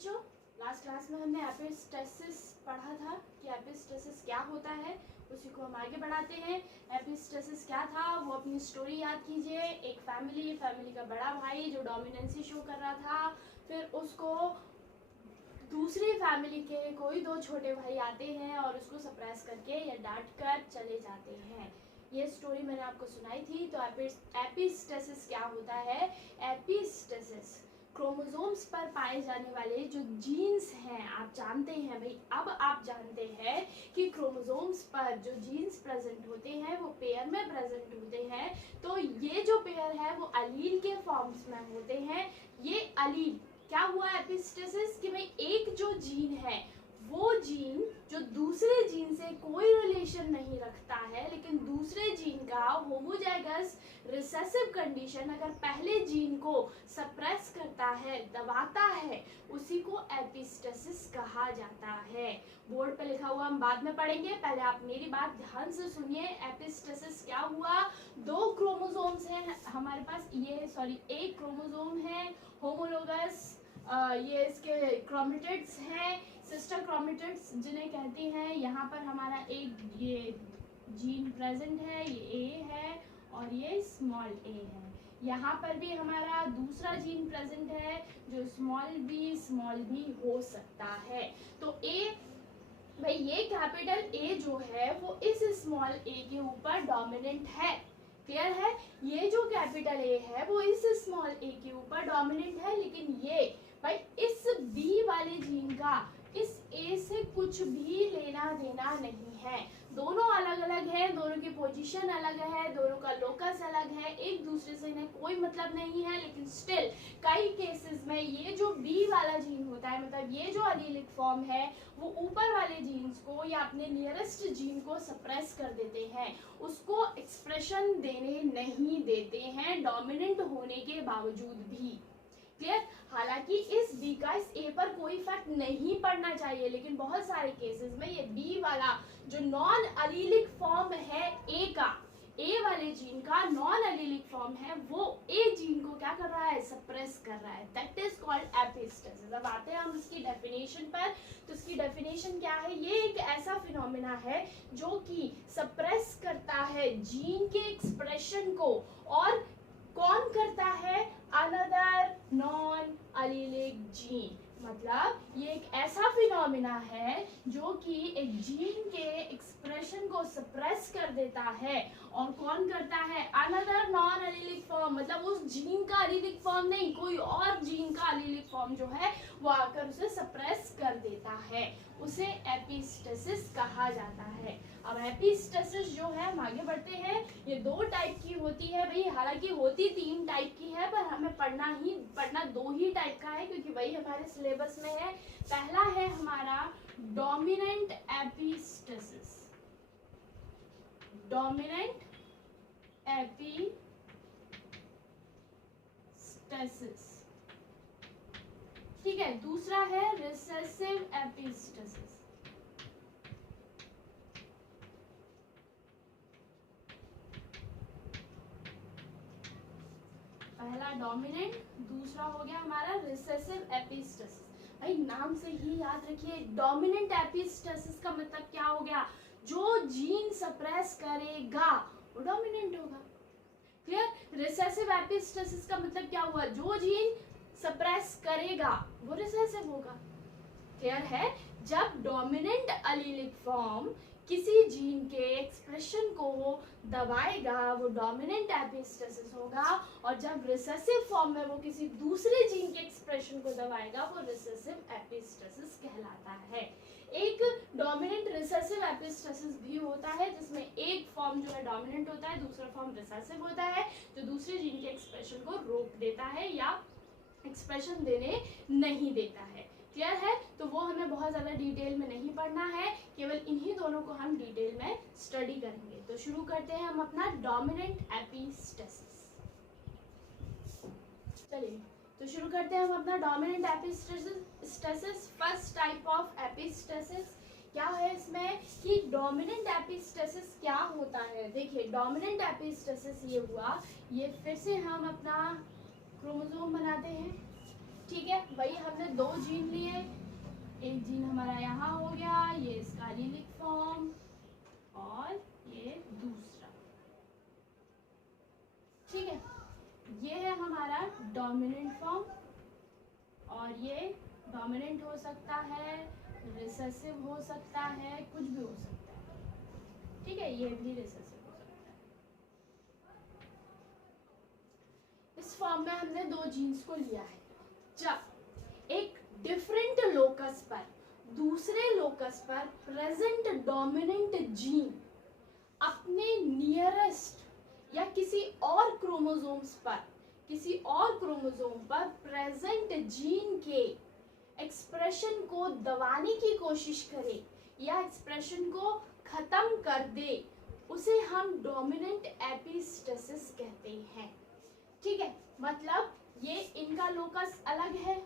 बच्चों, last class में हमने एपिस्टेसिस पढ़ा था कि एपिस्टेसिस क्या होता है, उसी को हम आगे बढ़ाते हैं। एपिस्टेसिस क्या था वो अपनी स्टोरी याद कीजिए। एक फैमिली का बड़ा भाई जो डोमिनेंसी शो कर रहा था, फिर उसको दूसरी फैमिली के कोई दो छोटे भाई आते हैं और उसको सरप्राइज करके या डांट कर चले जाते हैं। ये स्टोरी मैंने आपको सुनाई थी। तो एपिस्टेसिस क्या होता है? एपिस्टेसिस क्रोमोसोम्स पर पाए जाने वाले जो जीन्स हैं, आप जानते हैं भाई, अब आप जानते हैं कि क्रोमोसोम्स पर जो जीन्स प्रेजेंट होते हैं वो पेयर में प्रेजेंट होते हैं। तो ये जो पेयर है वो अलील के फॉर्म्स में होते हैं। ये अलील क्या हुआ एपिस्टेसिस कि भाई एक जो जीन है वो जीन जो दूसरे जीन से कोई रिलेशन नहीं रखता है, लेकिन दूसरे जीन का होमोजाइगस रिसेसिव कंडीशन अगर पहले जीन को सप्रेस करता है, दबाता है, उसी को एपिस्टेसिस कहा जाता है। बोर्ड पे लिखा हुआ हम बाद में पढ़ेंगे, पहले आप मेरी बात ध्यान से सुनिए। एपिस्टेसिस क्या हुआ? दो क्रोमोसोम्स हैं हमारे पास, एक क्रोमोसोम है होमोलोगस, ये इसके क्रोमेटिड्स हैं, सिस्टर क्रोमेटिड्स जिन्हें कहते हैं। यहाँ पर हमारा एक ये जीन प्रेजेंट है, ये ए है और ये स्मॉल ए है। यहाँ पर भी हमारा दूसरा जीन प्रेजेंट है जो स्मॉल बी हो सकता है। तो ए भाई ये कैपिटल ए जो है वो इस स्मॉल ए के ऊपर डोमिनेंट है। क्लियर है? ये जो कैपिटल ए है वो इस स्मॉल ए के ऊपर डोमिनेंट है, लेकिन ये भाई इस बी वाले जीन का इस ए से कुछ भी लेना देना नहीं है। दोनों अलग अलग है, दोनों की पोजीशन अलग है, दोनों का लोकस अलग है, एक दूसरे से इन्हें कोई मतलब नहीं है। लेकिन स्टिल कई केसेस में ये जो बी वाला जीन होता है, मतलब ये जो एलीलिक फॉर्म है, वो ऊपर वाले जीन्स को या अपने नियरेस्ट जीन को सप्रेस कर देते हैं, उसको एक्सप्रेशन देने नहीं देते हैं डोमिनेंट होने के बावजूद भी। क्लियर? हालांकि इस बी का इस ए पर कोई इफेक्ट नहीं पड़ना चाहिए, लेकिन बहुत सारे केसेस में ये बी वाला जो नॉन एलीलिक फॉर्म है ए का, ए वाले जीन का नॉन एलीलिक फॉर्म है, वो ए जीन को क्या कर रहा है? सप्रेस कर रहा है। That is called epistasis. अब आते हैं हम इसकी डेफिनेशन पर। तो इसकी डेफिनेशन क्या है? ये एक ऐसा फिनोमेना है जो कि सप्रेस करता है जीन के एक्सप्रेशन को। और कौन करता है? Another non allelic gene. मतलब ये एक ऐसा फिनोमेना है जो कि एक जीन के एक्सप्रेशन को सप्रेस कर देता है। और कौन करता है? अनदर नॉन एलीलिक फॉर्म, मतलब उस जीन का एलीलिक फॉर्म नहीं, कोई और जीन का एलीलिक फॉर्म जो है वो आकर उसे सप्रेस कर देता है, उसे एपिस्टेसिस कहा जाता है। अब एपिस्टेसिस जो है, हम आगे बढ़ते हैं, ये दो टाइप की होती है भाई, हालांकि होती तीन टाइप की है, पर हमें पढ़ना दो ही टाइप का है क्योंकि वही हमारे सिलेबस में है। पहला है हमारा डोमिनेंट एपिस्टेसिस, डोमिनेंट एपिस्टेसिस, ठीक है। दूसरा है रिसेसिव एपिस्टेसिस। पहला डोमिनेंट, दूसरा हो गया हमारा रिसेसिव एपिस्टेसिस। भाई नाम से ही याद रखिए, डोमिनेंट एपिस्टेसिस का मतलब क्या हो गया? जो जीन सप्रेस करेगा वो डोमिनेंट होगा। क्लियर? रिसेसिव एपिस्टेसिस का मतलब क्या हुआ? जो जीन सप्रेस करेगा वो रिसेसिव होगा। क्लियर है? जब डोमिनेंट एलीलिक फॉर्म किसी जीन के एक्सप्रेशन को दबाएगा वो डोमिनेंट एपिस्टेसिस होगा, और जब रिसेसिव फॉर्म में वो किसी दूसरे जीन के एक्सप्रेशन को दबाएगा वो रिसेसिव एपिस्टेसिस कहलाता है। एक डोमिनेंट रिसेसिव एपिस्टेसिस भी होता है जिसमें एक फॉर्म जो है डोमिनेंट होता है, दूसरा फॉर्म रिसेसिव होता है, जो दूसरे जीन के एक्सप्रेशन को रोक देता है या एक्सप्रेशन देने नहीं देता है। क्लियर है? तो वो हमें बहुत ज़्यादा डिटेल में नहीं पढ़ना है, केवल इन्हीं दोनों को हम डिटेल में स्टडी करेंगे। तो शुरू करते हैं हम अपना डोमिनेंट एपिस्टेसिस। चलिए तो शुरू करते हैं हम अपना dominant epistasis. First type of epistasis क्या है इसमें कि डोमिनेंट एपिस्टेसिस क्या होता है? देखिए डोमिनेंट एपिस्टेसिस ये हुआ, ये फिर से हम अपना क्रोमोसोम बनाते हैं, ठीक है, वही हमने 2 जीन लिए, एक जीन हमारा यहाँ हो गया, ये इसका एलीलिक फॉर्म और ये दूसरा, ठीक है। ये है हमारा डोमिनेंट फॉर्म और ये डोमिनेंट हो सकता है, रिसेसिव हो सकता है, कुछ भी हो सकता है, ठीक है। ये भी रिसेसिव हो सकता है। इस फॉर्म में हमने 2 जीन्स को लिया है। जब एक डिफरेंट लोकस पर दूसरे लोकस पर प्रेजेंट डोमिनेंट जीन अपने नियरेस्ट या किसी और क्रोमोसोम पर प्रेजेंट जीन के एक्सप्रेशन को दबाने की कोशिश करे या एक्सप्रेशन को खत्म कर दे, उसे हम डोमिनेंट एपिस्टेसिस कहते हैं, ठीक है। मतलब ये इनका लोकस अलग है,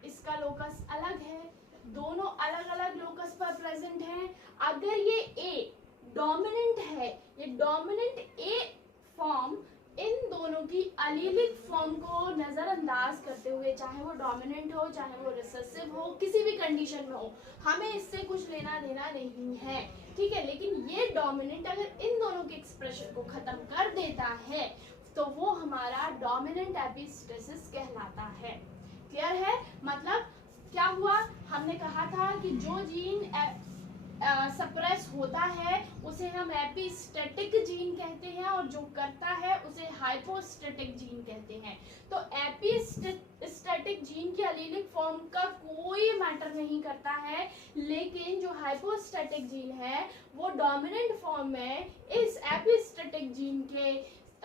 इसका लोकस अलग है, दोनों अलग अलग लोकस पर प्रेजेंट हैं। अगर ये ए डोमिनेंट है, ये डोमिनेंट ए फॉर्म इन दोनों की एलीलिक फॉर्म को नजरअंदाज करते हुए, चाहे वो डोमिनेंट हो चाहे वो रिसेसिव हो, किसी भी कंडीशन में हो, हमें इससे कुछ लेना देना नहीं है, ठीक है। लेकिन ये डोमिनेंट अगर इन दोनों के एक्सप्रेशन को खत्म कर देता है तो वो हमारा डोमिनेंट एपिस्टेसिस कहलाता है। क्लियर है? मतलब क्या हुआ, हमने कहा था कि जो जीन सप्रेस होता है उसे हम एपिस्टेटिक जीन कहते हैं और जो करता है उसे हाइपोस्टेटिक जीन कहते हैं। तो एपिस्टेटिक जीन की एलीलिक फॉर्म का कोई मैटर नहीं करता है, लेकिन जो हाइपोस्टेटिक जीन है वो डोमिनेंट फॉर्म में इस एपिस्टेटिक जीन के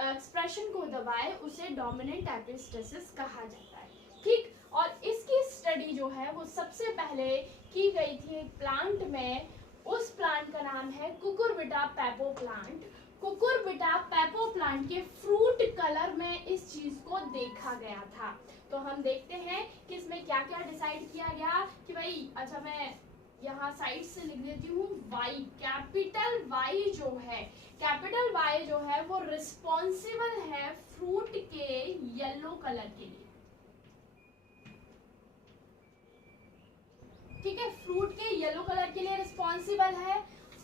एक्सप्रेशन को दबाए, उसे डोमिनेंट एपिस्टेसिस कहा जाता है, ठीक। और इसकी स्टडी जो है वो सबसे पहले की गई थी एक प्लांट में, उस प्लांट का नाम है कुकुरबिटा पेपो प्लांट। कुकुरबिटा पेपो प्लांट के फ्रूट कलर में इस चीज को देखा गया था। तो हम देखते हैं कि इसमें क्या क्या डिसाइड किया गया कि भाई, अच्छा मैं यहाँ साइड से लिख देती हूँ, वाई, कैपिटल वाई जो है वो रिस्पॉन्सिबल है फ्रूट के येलो कलर के लिए, ठीक है। फ्रूट के येलो कलर के लिए रिस्पॉन्सिबल है।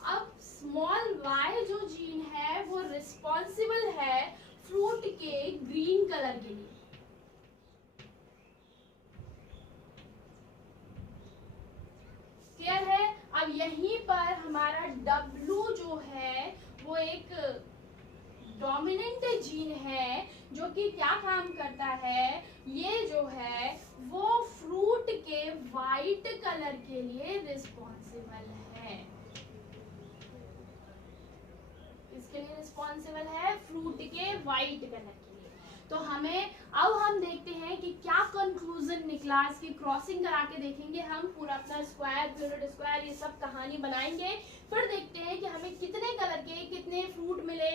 अब स्मॉल वाई जो जीन है वो रिस्पॉन्सिबल है फ्रूट के ग्रीन कलर के लिए, क्लियर है। अब यहीं पर हमारा W जो है वो एक डोमिनेंट जीन है जो कि क्या काम करता है, ये जो है वो फ्रूट के वाइट कलर के लिए रिस्पॉन्सिबल है। इसके लिए रिस्पॉन्सिबल है फ्रूट के वाइट कलर के लिए। तो अब हम देखते हैं कि क्या कंक्लूजन निकला। इसकी क्रॉसिंग करा के देखेंगे हम, पूरा अपना स्क्वायर, यूनिट स्क्वायर, ये सब कहानी बनाएंगे। फिर देखते हैं कि हमें कितने कलर के कितने फ्रूट मिले,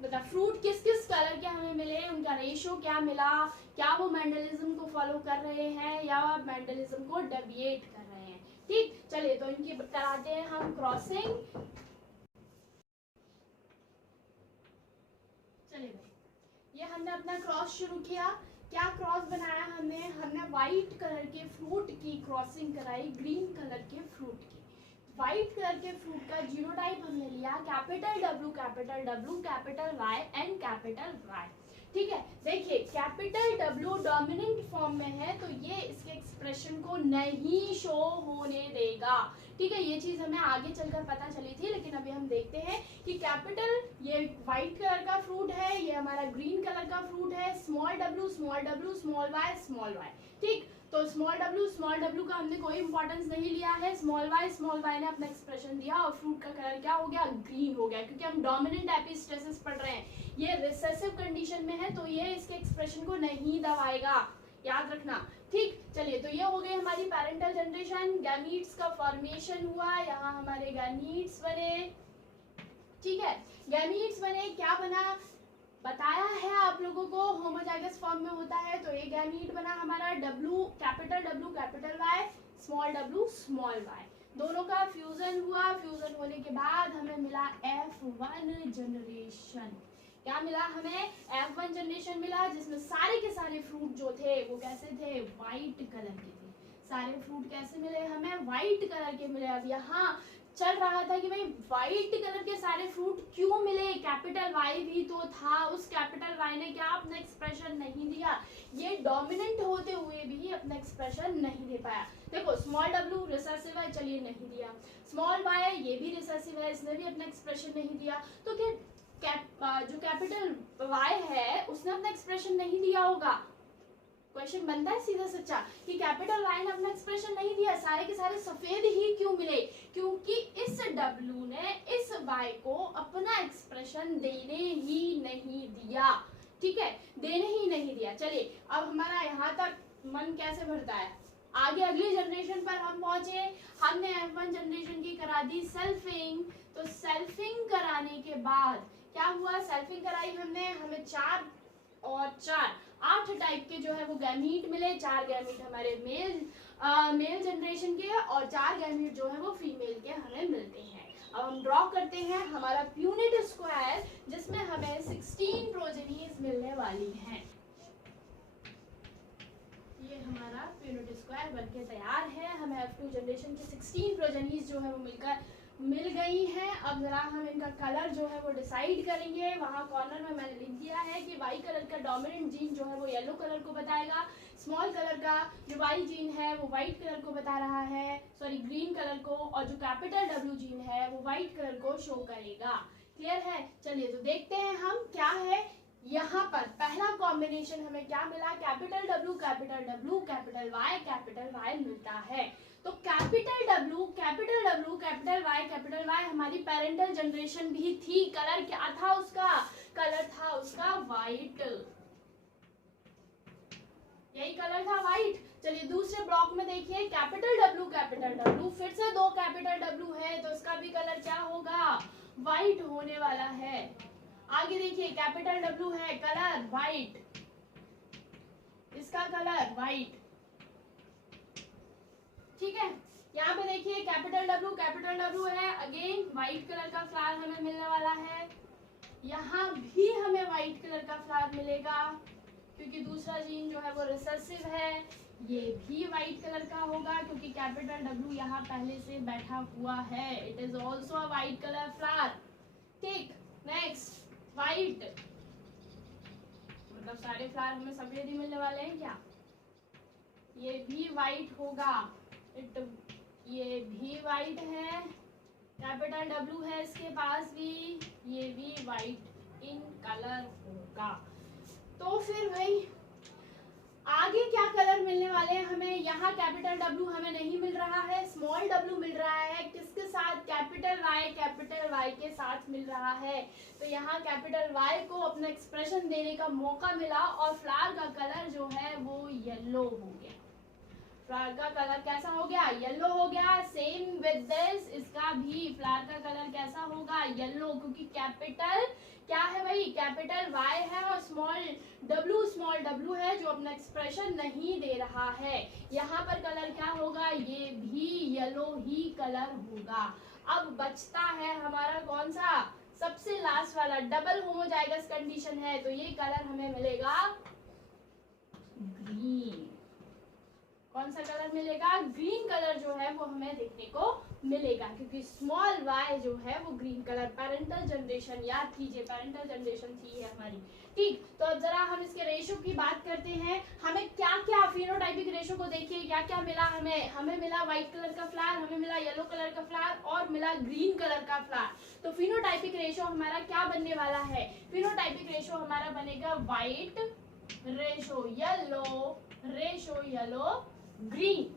मतलब फ्रूट किस किस कलर के हमें मिले, उनका रेशियो क्या मिला, क्या वो मेंडलिज्म को फॉलो कर रहे हैं या मेंडलिज्म को डेविएट कर रहे हैं, ठीक। चलिए तो इनकी कराते हैं हम क्रॉसिंग। चलिए भाई, ये हमने अपना क्रॉस शुरू किया। क्या क्रॉस बनाया हमने व्हाइट कलर के फ्रूट की क्रॉसिंग कराई ग्रीन कलर के फ्रूट की। व्हाइट कलर के फ्रूट का जीनोटाइप हमने लिया capital W, capital Y and capital Y, ठीक है। देखिए कैपिटल W डोमिनेंट फॉर्म में है तो ये इसके एक्सप्रेशन को नहीं शो होने देगा, ठीक है। ये चीज हमें आगे चलकर पता चली थी, लेकिन अभी हम देखते हैं कि कैपिटल ये व्हाइट कलर का फ्रूट है, ये हमारा ग्रीन कलर का फ्रूट है, स्मॉल w, स्मॉल y, ठीक। तो स्मॉल w का हमने कोई इंपॉर्टेंस नहीं लिया है, स्मॉल y ने अपना एक्सप्रेशन दिया और फ्रूट का कलर क्या हो गया, ग्रीन हो गया, क्योंकि हम डोमिनेंट एपिस्टेसिस पढ़ रहे हैं। ये रिसेसिव कंडीशन में है तो ये इसके एक्सप्रेशन को नहीं दबाएगा, याद रखना, ठीक। चलिए तो ये हो गई हमारी पैरेंटल जनरेशन, गैमीट्स का फॉर्मेशन हुआ, यहाँ हमारे गैमीट्स बने, ठीक है। गैमीट्स बने, क्या बना बताया है आप लोगों को, होमोजाइगस फॉर्म में होता है। तो ये गैमीट बना हमारा W capital Y, small y, दोनों का फ्यूजन हुआ। फ्यूजन होने के बाद हमें मिला F1 जनरेशन। क्या मिला हमें, F1 जनरेशन मिला, जिसमें सारे के सारे फ्रूट जो थे वो कैसे थे, व्हाइट कलर के थे। सारे फ्रूट कैसे मिले हमें, व्हाइट कलर के मिले। अब यहाँ चल रहा था कि भाई व्हाइट कलर के सारे फ्रूट क्यों मिले, कैपिटल वाई भी तो था, उस कैपिटल वाई ने क्या अपना एक्सप्रेशन नहीं दिया, ये डोमिनेंट होते हुए भी अपना एक्सप्रेशन नहीं दे पाया। देखो स्मॉल डब्ल्यू रिसेसिव है, चलिए नहीं दिया, स्मॉल वाई ये भी रिसेसिव है, इसने भी अपना एक्सप्रेशन नहीं दिया, तो क्या जो कैपिटल वाई है उसने अपना एक्सप्रेशन नहीं दिया होगा। क्वेश्चन बनता है सीधा सच्चा कि कैपिटल वाई ने अपना एक्सप्रेशन नहीं दिया, सारे के सारे सफेद ही क्यों मिले, क्योंकि इस डब्ल्यू ने इस वाई को अपना एक्सप्रेशन देने ही नहीं दिया। ठीक है, देने ही नहीं दिया। चलिए अब हमारा यहाँ तक मन कैसे भरता है, आगे अगली जनरेशन पर हम पहुंचे, हमने F1 जनरेशन की करा दी सेल्फिंग। तो सेल्फिंग कराने के बाद क्या हुआ, सेल्फिंग कराई हमने, हमें 4 और 4 8 टाइप के जो है वो गैमीट मिले। 4 गैमीट हमारे मेल जनरेशन के और 4 गैमीट जो है वो फीमेल के हमें मिलते हैं। अब हम ड्रॉ करते हैं हमारा प्यूनिट स्क्वायर, जिसमें हमें 16 प्रोजेनीज मिलने वाली हैं। ये हमारा प्यूनिट स्क्वायर बनके तैयार है, हमें F2 जनरेशन की 16 प्रोजेनीज जो है वो मिल गई हैं। अब जरा हम इनका कलर जो है वो डिसाइड करेंगे। वहाँ कॉर्नर में मैंने लिख दिया है कि वाई कलर का डोमिनेंट जीन जो है वो येलो कलर को बताएगा, स्मॉल कलर का जो वाई जीन है वो वाइट कलर को बता रहा है, सॉरी ग्रीन कलर को, और जो कैपिटल डब्ल्यू जीन है वो वाइट कलर को शो करेगा। क्लियर है, चलिए तो देखते हैं हम क्या है। यहाँ पर पहला कॉम्बिनेशन हमें क्या मिला, capital W capital W capital Y मिलता है। तो capital W capital W capital Y हमारी पेरेंटल जनरेशन भी थी। कलर क्या था उसका, कलर था उसका वाइट, यही कलर था वाइट। चलिए दूसरे ब्लॉक में देखिए, कैपिटल डब्ल्यू फिर से 2 कैपिटल डब्ल्यू है तो इसका भी कलर क्या होगा, वाइट होने वाला है। आगे देखिए कैपिटल डब्ल्यू है, कलर वाइट, इसका कलर वाइट। ठीक है, यहाँ पे देखिए कैपिटल डब्ल्यू है, अगेन व्हाइट कलर का फ्लावर हमें मिलने वाला है। यहाँ भी हमें व्हाइट कलर का फ्लावर मिलेगा क्योंकि दूसरा जीन जो है वो रिसेसिव है। ये भी व्हाइट कलर का होगा क्योंकि कैपिटल डब्ल्यू यहाँ पहले से बैठा हुआ है, it is also a white colour flower. ठीक, नेक्स्ट व्हाइट, मतलब सारे फ्लावर हमें सफेद ही मिलने वाले हैं क्या, ये भी व्हाइट होगा, ये भी व्हाइट है, कैपिटल डब्ल्यू है इसके पास भी, ये भी व्हाइट इन कलर होगा। तो फिर भाई आगे क्या कलर मिलने वाले हैं हमें, यहाँ कैपिटल डब्ल्यू हमें नहीं मिल रहा है, स्मॉल डब्ल्यू मिल रहा है, किसके साथ, कैपिटल वाई के साथ मिल रहा है। तो यहाँ कैपिटल वाई को अपना एक्सप्रेशन देने का मौका मिला और फ्लावर का कलर जो है वो येलो हो गया। फ्लावर का कलर कैसा हो गया, येलो हो गया। सेम विद दिस, इसका भी फ्लावर का कलर कैसा होगा, येलो, क्योंकि कैपिटल क्या है भाई, कैपिटल वाई है और स्मॉल डब्ल्यू है जो अपना एक्सप्रेशन नहीं दे रहा है। यहाँ पर कलर क्या होगा, ये भी येलो ही कलर होगा। अब बचता है हमारा कौन सा, सबसे लास्ट वाला, डबल होमोजाइगस कंडीशन है, तो ये कलर हमें मिलेगा ग्रीन। कौन सा कलर मिलेगा, ग्रीन कलर जो है वो हमें देखने को मिलेगा क्योंकि स्मॉल वाई जो है वो ग्रीन कलर, पेरेंटल जनरेशन, याद कीजिए पेरेंटल जनरेशन थी है हमारी। ठीक, तो अब जरा हम इसके रेशो की बात करते हैं। हमें क्या क्या फिनोटाइपिक रेशो को देखिए क्या क्या मिला हमें मिला व्हाइट कलर का फ्लावर, हमें मिला येलो कलर का फ्लावर और मिला ग्रीन कलर का फ्लावर। तो फिनोटाइपिक रेशो हमारा क्या बनने वाला है, फिनोटाइपिक रेशो हमारा बनेगा व्हाइट रेशो येलो ग्रीन,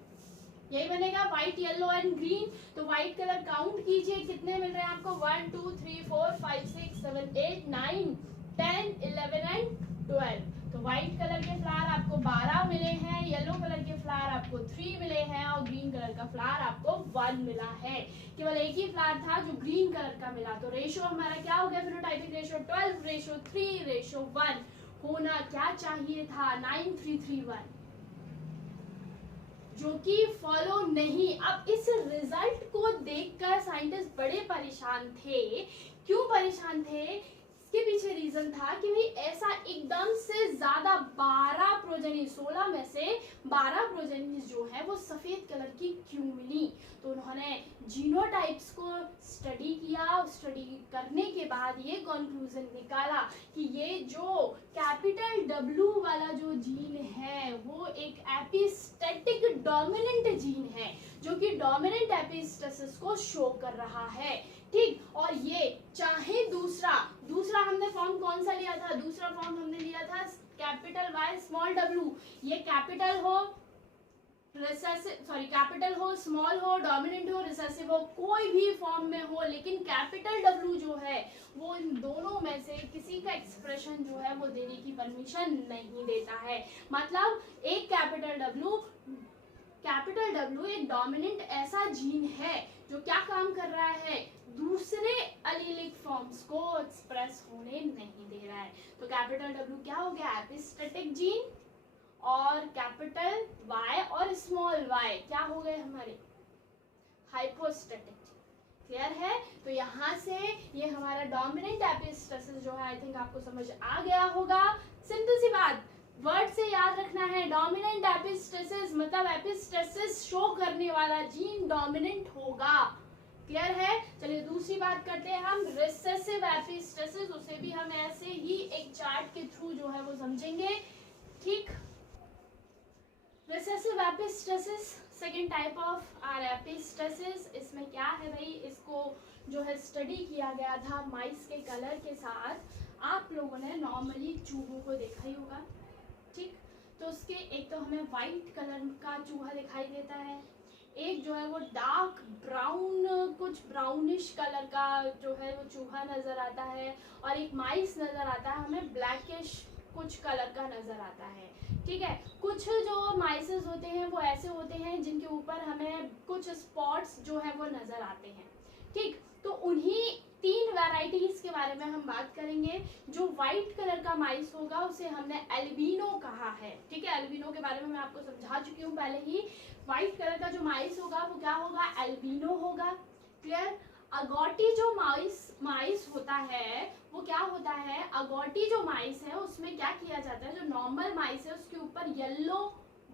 यही बनेगा व्हाइट येलो एंड ग्रीन। तो व्हाइट कलर काउंट कीजिए कितने मिल रहे हैं आपको, 1 2 3 4 5 6 7 8 9 10 11 एंड 12। तो व्हाइट कलर के फ्लावर आपको 12 मिले हैं, येलो कलर के फ्लावर आपको 3 मिले हैं और ग्रीन कलर का फ्लावर आपको 1 मिला है। केवल एक ही फ्लावर था जो ग्रीन कलर का मिला। तो रेशो हमारा क्या हो गया, फिनोटाइपिक रेशो 12:3:1 होना क्या चाहिए था, 9331, जो कि फॉलो नहीं। अब इस रिजल्ट को देखकर साइंटिस्ट बड़े परेशान थे। क्यों परेशान थे, इसके पीछे रीजन था कि भाई ऐसा एकदम से ज्यादा 12 प्रोजेनी, 16 में से 12 प्रोजेनी जो है वो सफेद कलर की क्यों मिली। तो उन्होंने जीनोटाइप्स को स्टडी किया, स्टडी करने के बाद ये कंक्लूजन निकाला कि ये जो कैपिटल W वाला जो जीन है वो एक एपिस्टेटिक डोमिनेंट जीन है जो कि डोमिनेंट एपिस्टेसिस को शो कर रहा है। ठीक, और ये चाहे दूसरा हमने फॉर्म कौन सा लिया था, दूसरा फॉर्म हमने लिया था कैपिटल Y स्मॉल w, ये कैपिटल हो रिसेसिव, सॉरी कैपिटल हो, स्मॉल हो, डोमिनेंट हो, रिसेसिव हो, कोई भी फॉर्म में हो, लेकिन कैपिटल W जो है वो इन दोनों में से किसी का एक्सप्रेशन जो है वो देने की परमिशन नहीं देता है। मतलब एक कैपिटल W एक डोमिनेंट ऐसा जीन है जो क्या काम कर रहा है, दूसरे एलीलिक फॉर्म्स को एक्सप्रेस होने नहीं दे रहा है। तो कैपिटल W क्या हो गया, एपिस्टेटिक जीन, और कैपिटल Y और स्मॉल y क्या हो गए हमारे, हाइपोस्टेटिक। क्लियर है। तो यहाँ से ये हमारा डोमिनेंट एपिस्टेसिस जो है आई थिंक आपको समझ आ गया होगा। सिंपल सी बात, वर्ड से याद रखना है, डोमिनेंट एपिस्टेसिस मतलब एपिस्टेसिस शो करने वाला जीन डोमिनेंट होगा। क्लियर है। चलिए दूसरी बात करते हैं हम, रिसेसिव एपिस्टेसिस, उसे भी हम ऐसे ही एक चार्ट के थ्रू जो है वो समझेंगे। ठीक, recessive epistasis second type of are epistasis. इसमें क्या है भाई, इसको जो है स्टडी किया गया था माइस के कलर के साथ। आप लोगों ने नॉर्मली चूहों को देखा ही होगा। ठीक, तो उसके एक तो हमें वाइट कलर का चूहा दिखाई देता है, एक जो है वो डार्क ब्राउन, कुछ ब्राउनिश कलर का जो है वो चूहा नजर आता है, और एक माइस नजर आता है हमें ब्लैकिश कुछ कलर का नजर आता है। ठीक है, कुछ जो माइसेस होते हैं वो ऐसे होते हैं जिनके ऊपर हमें कुछ स्पॉट्स जो है वो नजर आते हैं। ठीक, तो उन्हीं 3 वैरायटीज के बारे में हम बात करेंगे। जो व्हाइट कलर का माइस होगा उसे हमने एल्बिनो कहा है। ठीक है, एल्बिनो के बारे में मैं आपको समझा चुकी हूँ पहले ही। व्हाइट कलर का जो माइस होगा वो क्या होगा, एल्बिनो होगा। क्लियर। अगॉटी जो माइस होता है वो क्या होता है, अगॉटी जो माइस है उसमें क्या किया जाता है, जो नॉर्मल माइस है उसके ऊपर येलो,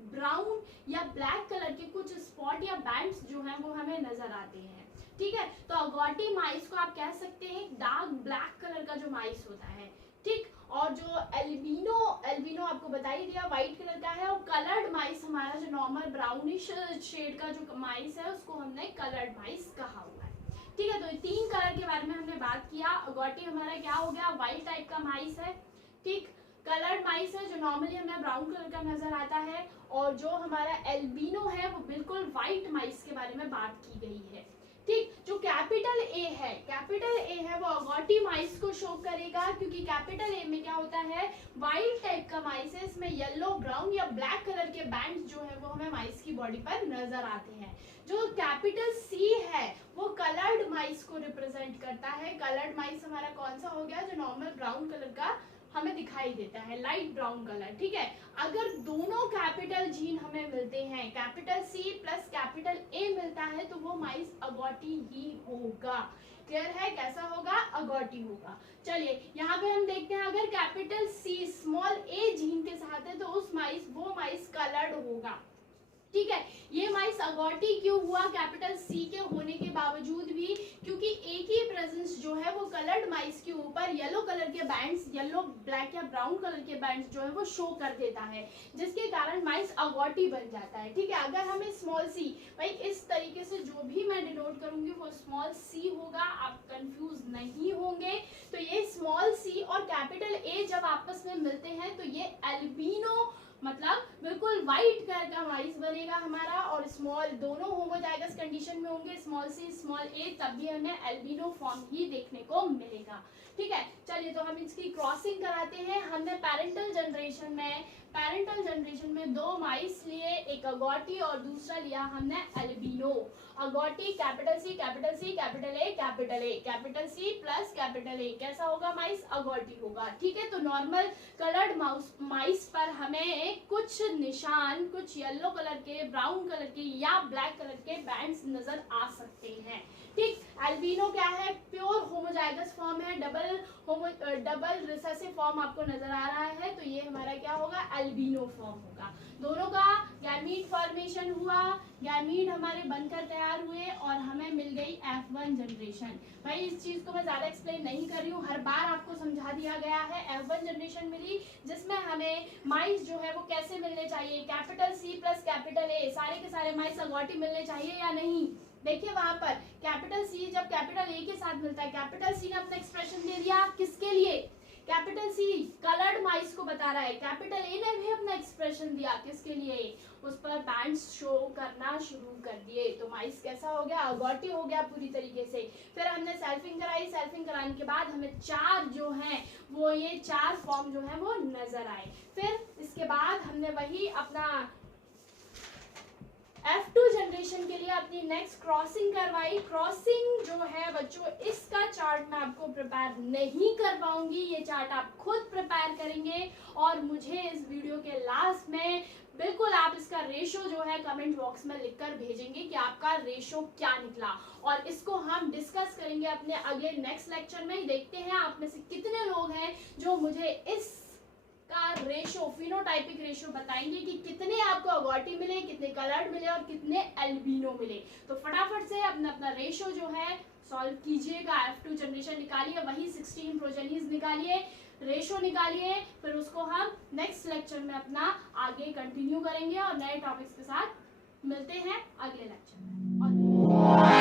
ब्राउन या ब्लैक कलर के कुछ स्पॉट या बैंड्स जो हैं वो हमें नजर आते हैं। ठीक है, तो अगॉटी माइस को आप कह सकते हैं डार्क ब्लैक कलर का जो माइस होता है। ठीक, और जो एल्बिनो आपको बता ही दिया व्हाइट कलर का है, और कलर्ड माइस हमारा जो नॉर्मल ब्राउनिश शेड का जो माइस है उसको हमने कलर्ड माइस कहा हुआ है। ठीक है, तो 3 कलर के बारे में हमने बात किया। अगॉटी हमारा क्या हो गया, व्हाइट टाइप का माइस है। ठीक, कलर्ड माइस है जो नॉर्मली हमें ब्राउन कलर का नजर आता है, और जो हमारा एल्बिनो है वो बिल्कुल व्हाइट माइस के बारे में बात की गई है। ठीक, जो कैपिटल ए है वो अगॉटी माइस को शो करेगा, क्योंकि कैपिटल ए में क्या होता है, व्हाइट टाइप का माइस है, इसमें येलो, ब्राउन या ब्लैक कलर के बैंड्स जो है वो हमें माइस की बॉडी पर नजर आते हैं। जो कैपिटल सी है वो कलर्ड माइस को रिप्रेजेंट करता है। कलर्ड माइस हमारा कौन सा हो गया, जो नॉर्मल ब्राउन कलर का हमें दिखाई देता है, लाइट ब्राउन कलर। ठीक है, अगर दोनों कैपिटल जीन हमें मिलते हैं, capital C plus capital A मिलता है, तो वो माइस अगॉटी ही होगा। क्लियर है, कैसा होगा, अगॉटी होगा। चलिए यहाँ पे हम देखते हैं, अगर कैपिटल सी स्मॉल ए जीन के साथ है तो वो माइस कलर्ड होगा। ठीक है, ये माइस अगॉटी क्यों हुआ कैपिटल सी के होने के बावजूद भी, क्योंकि एक ही प्रेजेंस जो है वो कलर्ड माइस के ऊपर येलो कलर के बैंड्स, येलो, ब्लैक या ब्राउन कलर के बैंड्स जो है वो शो कर देता है, जिसके कारण माइस अगॉटी बन जाता है। ठीक है, अगर हमें स्मॉल सी, भाई इस तरीके से जो भी मैं डिनोट करूंगी वो स्मॉल सी होगा, आप कंफ्यूज नहीं होंगे। तो ये स्मॉल सी और कैपिटल ए जब आपस में मिलते हैं तो ये एल्बिनो मतलब बिल्कुल व्हाइट कलर का माइस बनेगा हमारा, और स्मॉल दोनों होमोजाइगस कंडीशन में होंगे, स्मॉल सी स्मॉल ए, तब भी हमें एल्बिनो फॉर्म ही देखने को मिलेगा। ठीक है, चलिए तो हम इसकी क्रॉसिंग कराते हैं। हमने पेरेंटल जनरेशन में पेरेंटल जनरेशन में 2 माइस लिए, एक अगॉटी और दूसरा लिया हमने albino. Agouti capital C capital C capital A capital A, capital C plus capital A, कैसा होगा माइस? अगॉटी होगा। ठीक है, तो नॉर्मल कलर्ड माइस पर हमें कुछ निशान, कुछ येलो कलर के, ब्राउन कलर के या ब्लैक कलर के बैंड्स नजर आ सकते हैं। ठीक, एल्बिनो क्या है? प्योर होमोजाइगस फॉर्म है, डबल रिसेसिव फॉर्म आपको नजर आ रहा है, तो ये हमारा क्या होगा? एल्बिनो फॉर्म होगा। दोनों का गैमीट फॉर्मेशन हुआ, गैमीट हमारे बनकर तैयार हुए और हमें मिल गई F1 जनरेशन। भाई इस चीज को मैं ज्यादा एक्सप्लेन नहीं कर रही हूँ, हर बार आपको समझा दिया गया है। F1 जनरेशन मिली जिसमें हमें माइस जो है वो कैसे मिलने चाहिए? Capital C plus capital A, सारे के सारे माइस अगॉटी मिलने चाहिए या नहीं? देखिए वहां पर कैपिटल सी जब कैपिटल ए के साथ मिलता है, कैपिटल सी ने अपना एक्सप्रेशन दे दिया किसके लिए? कैपिटल सी कलर्ड माइस को बता रहा है, कैपिटल ए ने भी अपना एक्सप्रेशन दिया किसके लिए? उस पर बैंड्स शो करना शुरू कर दिए, तो माइस कैसा हो गया? अगॉटी हो गया पूरी तरीके से। फिर हमने सेल्फिंग कराई, सेल्फिंग कराने के बाद हमें 4 जो हैं वो ये 4 फॉर्म जो है वो नजर आए। फिर इसके बाद हमने वही अपना F2 जनरेशन के लिए अपनी नेक्स्ट क्रॉसिंग करवाई। क्रॉसिंग जो है बच्चों, इसका चार्ट मैं आपको प्रिपेयर नहीं कर पाऊंगी, ये चार्ट आप खुद प्रिपेयर करेंगे और मुझे इस वीडियो के लास्ट में बिल्कुल आप इसका रेशो जो है कमेंट बॉक्स में लिखकर भेजेंगे कि आपका रेशो क्या निकला, और इसको हम डिस्कस करेंगे अपने अगले नेक्स्ट लेक्चर में। देखते हैं आप में से कितने लोग हैं जो मुझे इस का रेशो, फिनोटाइपिक रेशो बताएंगे कि कितने आपको अगॉटी मिले, कितने कलर्ड मिले और कितने एल्बिनो मिले। तो फटाफट से अपना अपना रेशो जो है सॉल्व कीजिएगा। F2 जनरेशन निकालिए, वही 16 प्रोजेनीज निकालिए, रेशो निकालिए, फिर उसको हम नेक्स्ट लेक्चर में अपना आगे कंटिन्यू करेंगे और नए टॉपिक्स के साथ मिलते हैं अगले लेक्चर में।